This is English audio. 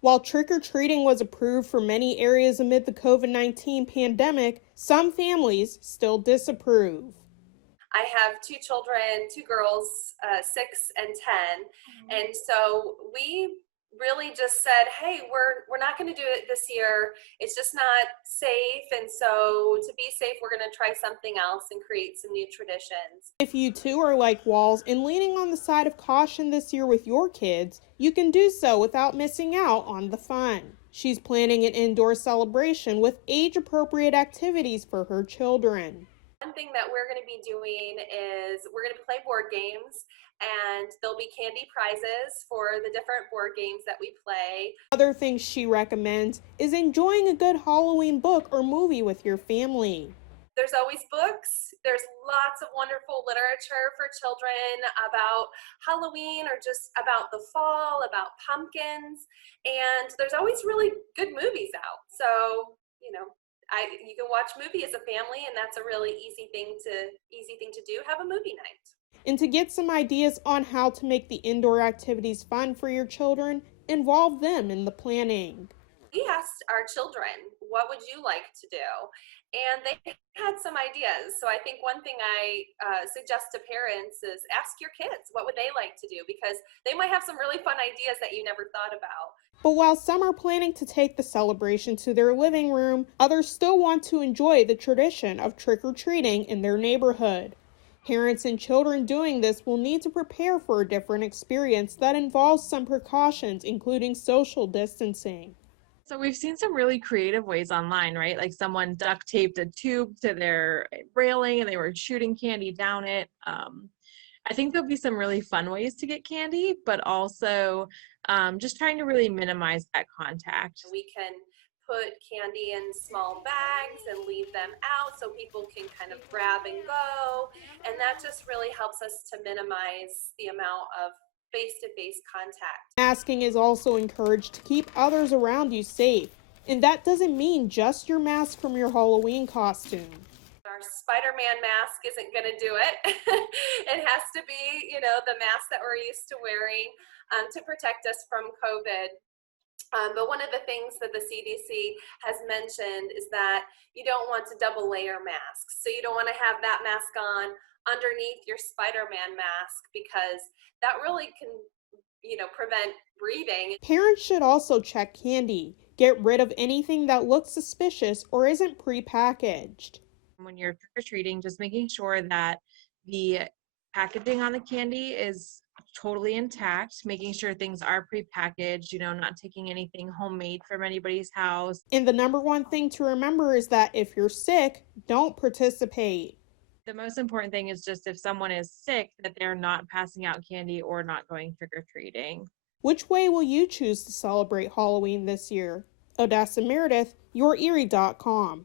While trick-or-treating was approved for many areas amid the COVID-19 pandemic, some families still disapprove. I have two children, two girls, 6 and 10, and so we really just said, "Hey, we're not going to do it this year. It's just not safe, and so to be safe, we're going to try something else and create some new traditions." If you too are like Walls and leaning on the side of caution this year with your kids, you can do so without missing out on the fun. She's planning an indoor celebration with age-appropriate activities for her children. One thing that we're going to be doing is we're going to play board games, and there'll be candy prizes for the different board games that we play. Other things she recommends is enjoying a good Halloween book or movie with your family. There's always books. There's lots of wonderful literature for children about Halloween or just about the fall, about pumpkins, and there's always really good movies out. So, you can watch movie as a family, and that's a really easy thing to do. Have a movie night. And to get some ideas on how to make the indoor activities fun for your children, involve them in the planning. We asked our children, what would you like to do? And they had some ideas. So I think one thing I suggest to parents is ask your kids, what would they like to do? Because they might have some really fun ideas that you never thought about. But while some are planning to take the celebration to their living room, others still want to enjoy the tradition of trick-or-treating in their neighborhood. Parents and children doing this will need to prepare for a different experience that involves some precautions, including social distancing. So we've seen some really creative ways online, right? Like someone duct taped a tube to their railing and they were shooting candy down it. I think there'll be some really fun ways to get candy, but also just trying to really minimize that contact. We can put candy in small bags and leave them out so people can kind of grab and go. And that just really helps us to minimize the amount of face-to-face contact. Masking is also encouraged to keep others around you safe, and that doesn't mean just your mask from your Halloween costume. Our Spider-Man mask isn't going to do it. It has to be, the mask that we're used to wearing to protect us from COVID. But one of the things that the CDC has mentioned is that you don't want to double layer masks. So you don't want to have that mask on underneath your Spider-Man mask because that really can, prevent breathing. Parents should also check candy. Get rid of anything that looks suspicious or isn't prepackaged. When you're trick-or-treating, just making sure that the packaging on the candy is totally intact, making sure things are prepackaged, not taking anything homemade from anybody's house. And the number one thing to remember is that if you're sick, don't participate. The most important thing is just if someone is sick, that they're not passing out candy or not going trick-or-treating. Which way will you choose to celebrate Halloween this year? Odessa Meredith, YourErie.com.